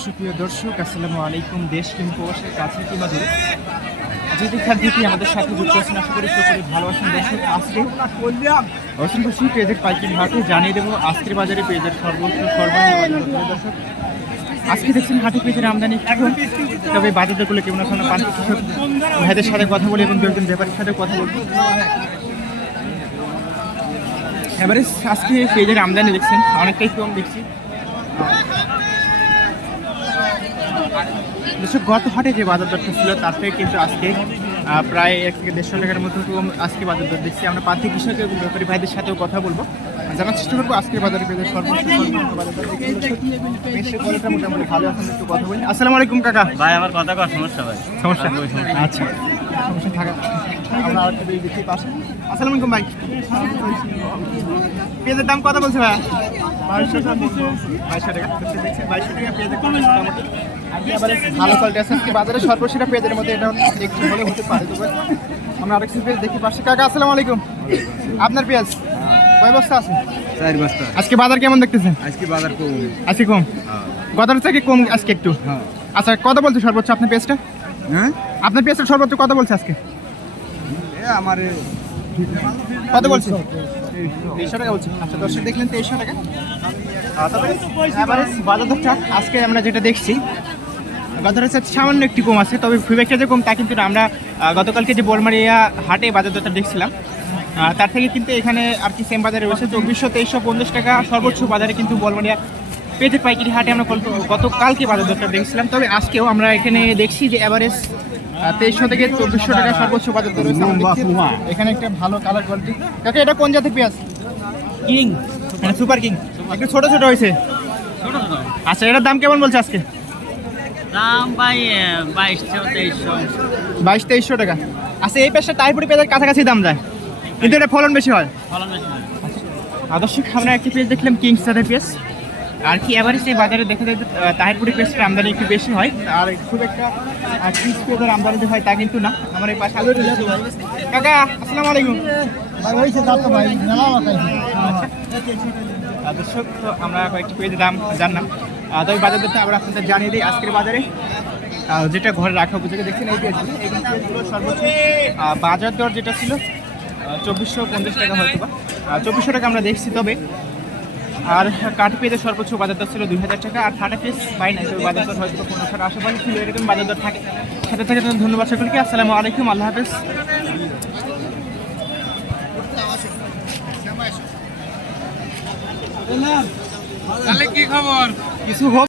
সুপ্রিয় দর্শক, আসসালামু আলাইকুম। দেশ প্রবাসের কাছে কিংবা দূরে। যেখান থেকে আমাদের সাথে যুক্ত আছেন। আশা করি সকলে ভালোবাসেন দর্শক, আজকে অসংখ্য পেঁয়াজের পাইকারি হাটে জানিয়ে দেবো আজকের বাজারে পেঁয়াজের সর্বোচ্চ সর্বনিম্ন আজকে দেখছেন হাটে পেঁয়াজের আমদানি তবে বাজার দরগুলো কেমন এখন পান কৃষক ভাইদের সাথে কথা বলি এবং দু একজন ব্যাপারীর সাথে কথা বলব। এবারে আজকে পেঁয়াজের আমদানি দেখছেন, অনেকটাই কম দেখছি। দর্শক গত হাটে যে বাজার দরটা ছিল তার থেকে কিন্তু আজকে প্রায় এক থেকে দেড়শো টাকার মতো আজকে বাজার দর দেখছি আমরা প্রান্তিক কৃষক এবং ব্যাপারী ভাইদের সাথেও কথা বলব। জানার চেষ্টা করব আজকের বাজারে পেঁয়াজের সর্বোচ্চ মোটামুটি ভালো এখন একটু কথা বলি। আসসালামু আলাইকুম কাকা। ভাই আমার কথা কর সমস্যা ভাই। সমস্যা? আচ্ছা সমস্যা থাকা আমরা আরেকটা দিয়ে দেখি পাশে। আসসালামু আলাইকুম ভাই। পেঁয়াজের দাম কত বলছে ভাই? বাইশশো টাকা। বাইশশো টাকা। তো বাইশশো টাকা পেঁয়াজের দাম ভালো কোয়ালিটি আছে। আজকে বাজারে সর্বশেষ পেঁয়াজের মধ্যে এটা একটু হলে হতে পারে তবে আমরা আরেকটি পেঁয়াজ দেখি পাশে। কাকা আসসালামু আলাইকুম। আপনার পেঁয়াজ? কয় বস্তা আছে? চার বস্তা। আজকে বাজার কেমন দেখতেছেন? আজকে বাজার কম। আজকে কম? গতর থেকে কম আজকে একটু? হ্যাঁ। আচ্ছা কত বলছে সর্বোচ্চ আপনার পেঁয়াজটা? হ্যাঁ? আপনার পেঁয়াজটা সর্বোচ্চ কত বলছে আজকে? আমার কত বলছে? তেইশশো টাকা বলছে। আচ্ছা দর্শক দেখলেন তেইশশো টাকা। আহ, তবে বাজার দরটা আজকে আমরা যেটা দেখছি গত হচ্ছে সামান্য একটি কম আছে তবে খুব একটা যে কম তা কিন্তু আমরা গতকালকে যে বোরমারিয়া হাটে বাজার দরটা দেখছিলাম তার থেকে কিন্তু এখানে আর কি সেম বাজারে রয়েছে। চব্বিশশো তেইশশো পঞ্চাশ টাকা সর্বোচ্চ বাজারে কিন্তু বলমারিয়া পেঁয়াজের পাইকারি হাটে আমরা গত- গতকালকে বাজার দরটা দেখছিলাম। তবে আজকেও আমরা এখানে দেখছি যে অ্যাভারেজ তেইশশো থেকে চব্বিশশো টাকা সর্বোচ্চ বাজার দর এখানে একটা ভালো কালার কোয়ালিটি কাকে এটা কোন জাতের পেঁয়াজ? কিং। মানে সুপার কিং একটু ছোটো ছোটো হয়েছে। আচ্ছা এটার দাম কেমন বলছে আজকে? দাম ভাই বাইশশো তেইশশো বাইশ তেইশশো টাকা। আচ্ছা এই পেঁয়াজটা টাইপুরি পেঁয়াজের কাছাকাছি দাম যায়। কিন্তু এটা ফলন বেশি হয়। ফলন বেশি হয়। আদর্শ একটি পেঁয়াজ দেখলাম কিংস জাতের পেঁয়াজ। আর কি এভারেজ এই বাজারে দেখা যায় তাহিরপুরি পেঁয়াজটার আমদানি একটু বেশি হয়। আর খুব একটা কিংস পেঁয়াজের আমদানি হয় তা কিন্তু না। আমার এই পাশে কাকা আসসালামু আলাইকুম। আহ, দর্শক তো আমরা কয়েকটি পেঁয়াজের দাম জানলাম। তবে বাজার দরটা আমরা আপনাদের জানিয়ে দিই আজকের বাজারে। যেটা ঘরে রাখা উপযোগী, দেখছেন এই পেঁয়াজগুলো এই পেঁয়াজগুলো সর্বোচ্চ বাজার দর যেটা ছিল চব্বিশশো পঞ্চাশ টাকা হয়তো বা। চব্বিশশো টাকা আমরা দেখছি তবে। আর কাঠ পেঁয়াজের সর্বোচ্চ বাজার দর ছিল দুই হাজার টাকা, আর ফাটা পিস পাই না বাজার দর হয়তো পনেরোশোর আশেপাশে ছিল এরকম বাজার দর থাকে। সাথে থেকে ধন্যবাদ সকলকে, আসসালামু আলাইকুম, আল্লাহ হাফেজ। তাহলে কি খবর? কিছু হোক